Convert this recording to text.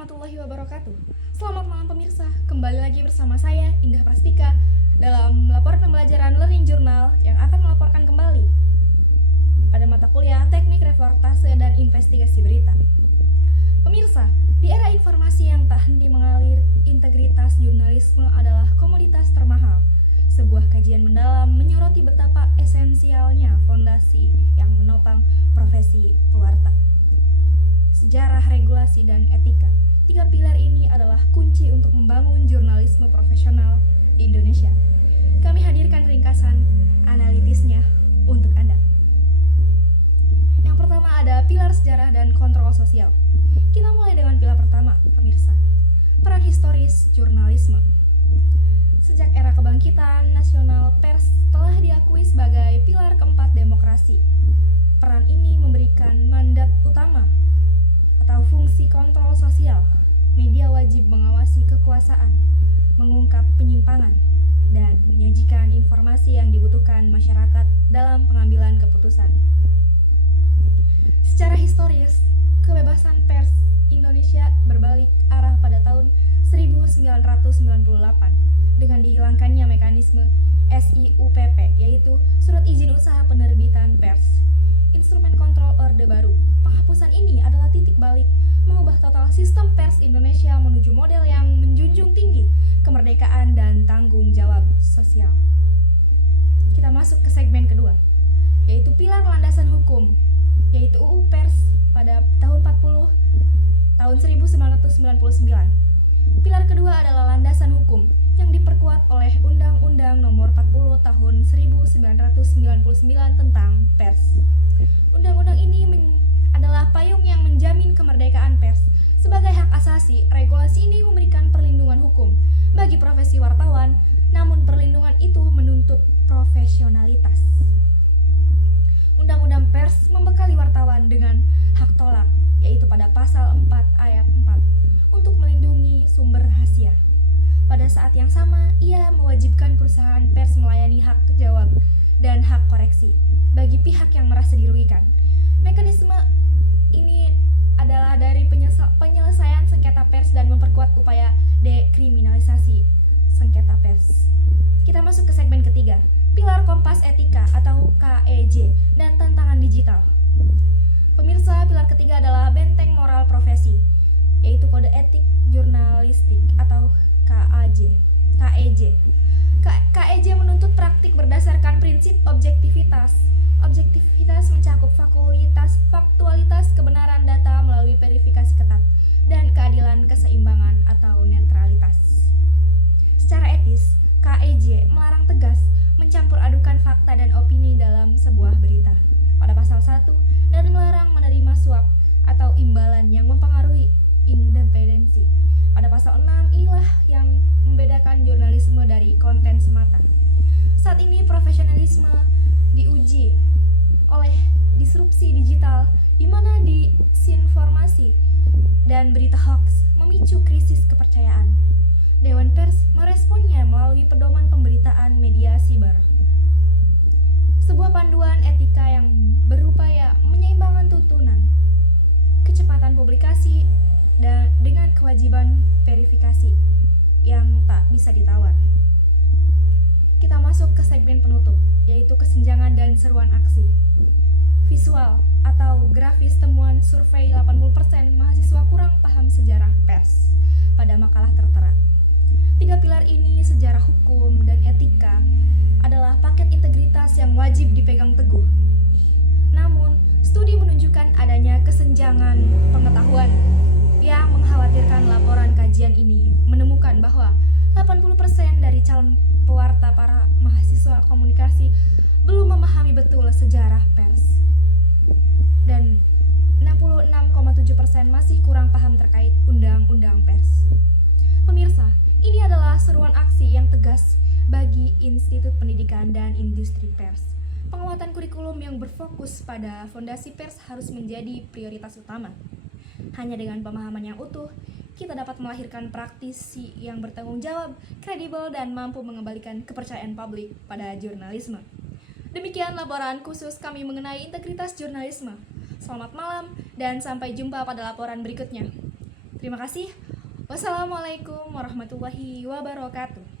warahmatullahi wabarakatuh. Selamat malam pemirsa, kembali lagi bersama saya Indah Prastika dalam laporan pembelajaran Learning Journal yang akan melaporkan kembali pada mata kuliah Teknik Reportase dan Investigasi Berita. Pemirsa, di era informasi yang tak henti mengalir, integritas jurnalisme adalah komoditas termahal. Sebuah kajian mendalam menyoroti betapa esensialnya fondasi yang menopang profesi pewarta. Sejarah, regulasi, dan etika. Tiga pilar ini adalah kunci untuk membangun jurnalisme profesional di Indonesia. Kami hadirkan ringkasan analitisnya untuk Anda. Yang pertama ada pilar sejarah dan kontrol sosial. Kita mulai dengan pilar pertama, pemirsa. Peran historis jurnalisme. Sejak era kebangkitan nasional, pers telah diakui sebagai pilar keempat demokrasi. Peran ini memberikan mandat utama atau fungsi kontrol sosial. Media wajib mengawasi kekuasaan, mengungkap penyimpangan, dan menyajikan informasi yang dibutuhkan masyarakat dalam pengambilan keputusan. Secara historis, kebebasan pers Indonesia berbalik arah pada tahun 1998 dengan dihilangkannya mekanisme SIUPP, yaitu Surat Izin Usaha Penerbitan Pers. Instrumen kontrol Orde Baru. Penghapusan ini adalah titik balik mengubah total sistem pers Indonesia menuju model yang menjunjung tinggi kemerdekaan dan tanggung jawab sosial. Kita masuk ke segmen kedua, yaitu pilar landasan hukum, yaitu UU Pers pada tahun 1999. Pilar kedua adalah landasan hukum yang diperkuat oleh Undang-Undang Nomor 40 Tahun 1999 tentang Pers. Undang-undang ini adalah payung yang menjamin kemerdekaan pers. Sebagai hak asasi, regulasi ini memberikan perlindungan hukum bagi profesi wartawan, namun perlindungan itu menuntut profesionalitas. Undang-undang pers membekali wartawan dengan hak tolak, yaitu pada pasal 4 ayat 4, untuk melindungi sumber rahasia. Pada saat yang sama, ia mewajibkan perusahaan pers melayani hak jawab dan hak koreksi bagi pihak yang merasa dirugikan. Mekanisme ini adalah dari penyelesaian sengketa pers dan memperkuat upaya dekriminalisasi sengketa pers. Kita masuk ke segmen ketiga, pilar kompas etika atau KEJ dan tantangan digital. Pemirsa, pilar ketiga adalah benteng moral profesi, yaitu kode etik jurnalistik atau KEJ. KEJ menuntut praktik berdasarkan prinsip objektivitas. Objektivitas mencakup faktualitas, kebenaran data melalui verifikasi ketat, dan keadilan keseimbangan atau netralitas. Secara etis, KEJ melarang tegas mencampur adukan fakta dan opini dalam sebuah berita pada pasal 1 dan melarang menerima suap atau imbalan yang mempengaruhi independensi. Pada pasal 6 inilah yang membedakan jurnalisme dari konten semata. Saat ini profesionalisme diuji oleh disrupsi digital di mana disinformasi dan berita hoax memicu krisis kepercayaan. Dewan Pers meresponnya melalui pedoman pemberitaan media siber. Sebuah panduan etika yang berupaya menyeimbangkan tuntunan, kecepatan publikasi, dan dengan kewajiban verifikasi yang tak bisa ditawar. Kita masuk ke segmen penutup, yaitu kesenjangan dan seruan aksi. Visual atau grafis temuan survei 80% mahasiswa kurang paham sejarah pers pada makalah tertera. Tiga pilar ini, sejarah, hukum, dan etika, adalah paket integritas yang wajib dipegang teguh. Namun, studi menunjukkan adanya kesenjangan pengetahuan yang mengkhawatirkan. Laporan kajian ini menemukan bahwa 80% dari calon pewarta para mahasiswa komunikasi belum memahami betul sejarah pers, dan 66,7% masih kurang paham terkait undang-undang pers. Pemirsa, ini adalah seruan aksi yang tegas bagi Institut Pendidikan dan Industri Pers. Penguatan kurikulum yang berfokus pada fondasi pers harus menjadi prioritas utama. Hanya dengan pemahaman yang utuh, kita dapat melahirkan praktisi yang bertanggung jawab, kredibel, dan mampu mengembalikan kepercayaan publik pada jurnalisme. Demikian laporan khusus kami mengenai integritas jurnalisme. Selamat malam dan sampai jumpa pada laporan berikutnya. Terima kasih. Wassalamualaikum warahmatullahi wabarakatuh.